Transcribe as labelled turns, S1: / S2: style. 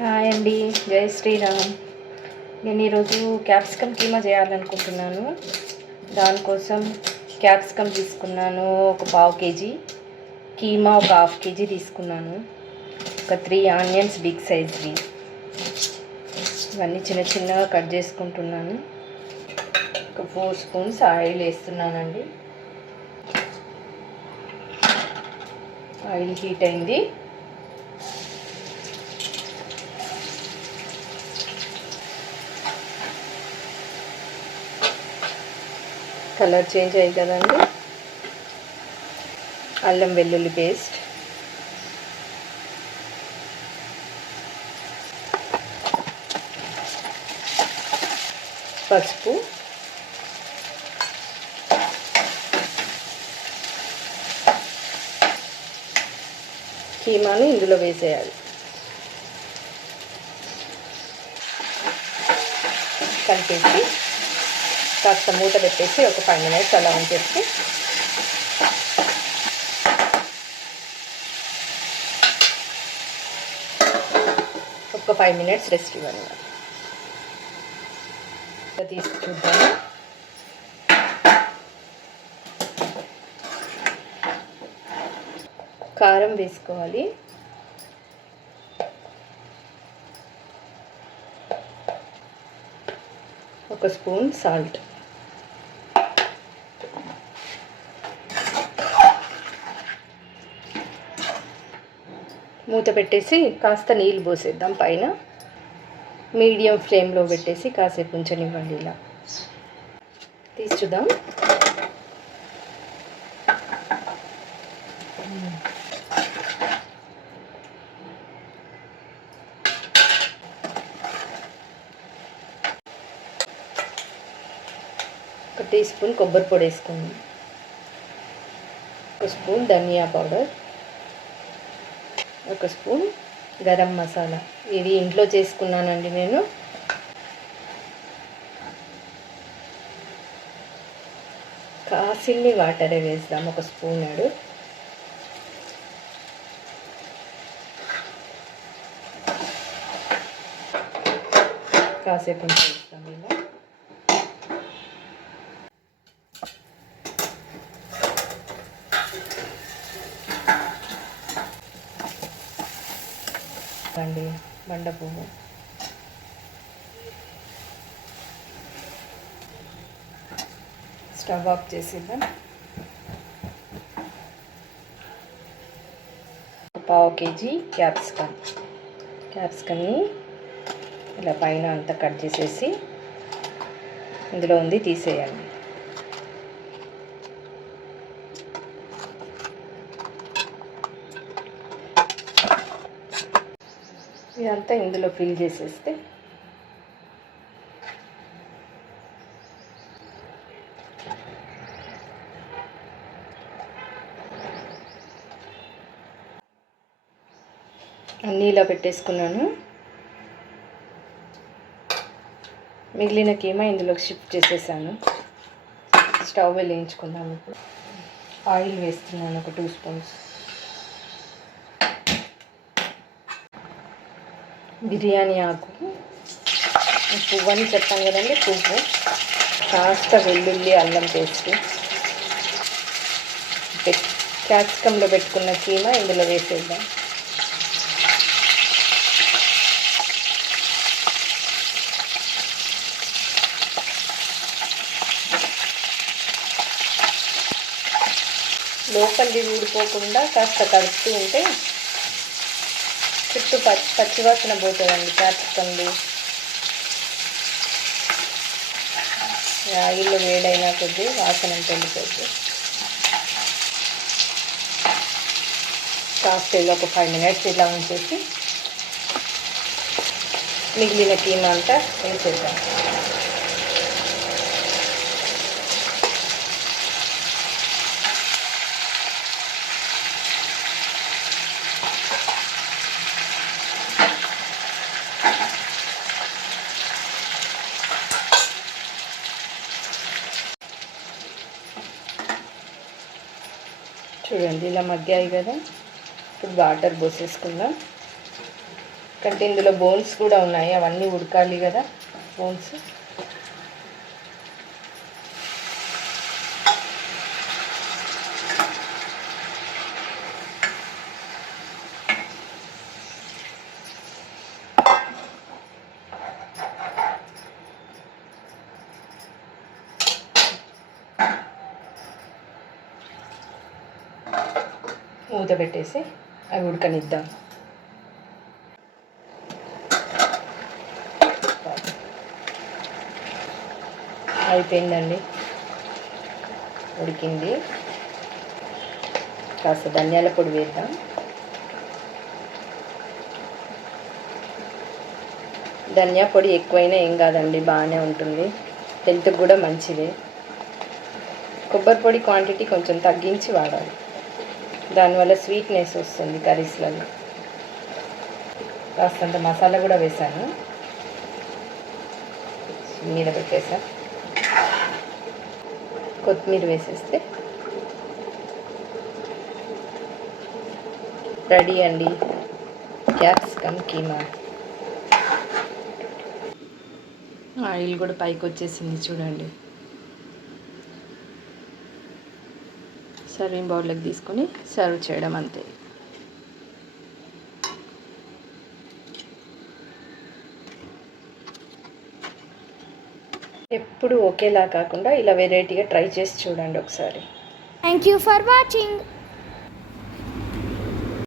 S1: Hi అండి. జై శ్రీరామ్. నేను ఈరోజు క్యాప్సికమ్ కీమా చేయాలనుకుంటున్నాను. దానికోసం క్యాప్సికమ్ తీసుకున్నాను. ఒక పావు కేజీ. కీమా ఒక హాఫ్ కేజీ తీసుకున్నాను. ఒక త్రీ ఆనియన్స్ బిగ్ సైజ్వి ఇవన్నీ చిన్న చిన్నగా కట్ చేసుకుంటున్నాను. ఒక ఫోర్ స్పూన్స్ ఆయిల్ వేస్తున్నానండి. ఆయిల్ హీట్ అయింది. కలర్ చేంజ్ అయ్యి కదండి. అల్లం వెల్లుల్లి పేస్ట్. పసుపు. కీమాను ఇందులో వేసేయాలి. కలిపేసి కాస్త మూత పెట్టేసి ఒక ఫైవ్ మినిట్స్ అలా ఉంచేసి ఒక ఫైవ్ మినిట్స్ రెస్ట్ ఇవ్వండి తీసి చూద్దాము కారం వేసుకోవాలి ఒక స్పూన్ సాల్ట్ మూత పెట్టేసి కాస్త నీళ్ళు పోసేద్దాం పైన. మీడియం ఫ్లేమ్లో పెట్టేసి కాసేపు ఉంచనివ్వండి ఇలా. తీసి చూద్దాం. ఒక టీ స్పూన్ కొబ్బరి పొడి వేసుకుందాం. ఒక స్పూన్ ధనియా పౌడర్. ఒక స్పూన్ గరం మసాలా. ఇది ఇంట్లో చేసుకున్నానండి నేను. కాసిన్ని వాటరే వేద్దాం ఒక స్పూన్ ఆడు కాసేపు ఉంటుంది ఇలా అండి బండ పువ్వు స్టవ్ ఆఫ్ చేసేద్దాం. పావు కేజీ క్యాప్సికమ్. క్యాప్సికమ్ని ఇలా పైన అంతా కట్ చేసేసి ఇందులో ఉంది తీసేయాలి. ఇదంతా ఇందులో ఫిల్ చేసేస్తే. అన్నీ ఇలా పెట్టేసుకున్నాను. మిగిలిన కీమా ఇందులోకి షిఫ్ట్ చేసేసాను. స్టవ్ వెలిగించుకున్నాను ఆయిల్ వేస్తున్నాను ఒక టూ స్పూన్స్. బిర్యానీ ఆకు. పువ్వు అని చెప్పాను కదండి పువ్వు. కాస్త వెల్లుల్లి అల్లం పేస్ట్. క్యాప్సికంలో పెట్టుకున్న కీమా ఇందులో వేసేద్దాం. లోపలిది ఊడిపోకుండా కాస్త కలుపుతూ ఉంటే చుట్టూ పచ్చి పచ్చివాసన పోతుందండి క్యాప్సికంది ఆయిల్లో వేడైనా కొద్ది వాసన వెళ్ళిపోద్ది కాస్త ఇలా ఒక ఫైవ్ మినిట్స్ ఇలా ఉంచేసి మిగిలిన కీమా అంతా వేసేద్దాం చూడండి ఇలా మగ్గాయి కదా. ఇప్పుడు వాటర్ పోసేసుకుందాం. కంటే ఎందుకంటే ఇందులో బోన్స్ కూడా ఉన్నాయి అవన్నీ ఉడకాలి కదా బోన్స్. మూత పెట్టేసి అవి ఉడకనిద్దాం. అయిపోయిందండి. ఉడికింది. కాస్త ధనియాల పొడి వేద్దాం. ధనియా పొడి ఎక్కువైనా ఏం కాదండి బాగానే ఉంటుంది. హెల్త్కి కూడా మంచిదే. కొబ్బరి పొడి క్వాంటిటీ కొంచెం తగ్గించి వాడాలి. దానివల్ల స్వీట్నెస్ వస్తుంది కర్రీస్లలో. కాస్తంత మసాలా కూడా వేసాను. మీద పెట్టేసా. కొత్తిమీర వేసేస్తే రెడీ అండి. క్యాప్సికమ్ కీమా. ఆయిల్ కూడా పైకి వచ్చేసింది చూడండి. సర్వింగ్ బౌల్లోకి తీసుకొని సర్వ్ చేయడం అంతే. ఎప్పుడు ఒకేలా కాకుండా ఇలా వెరైటీగా ట్రై చేసి చూడండి ఒకసారి.
S2: Thank you for watching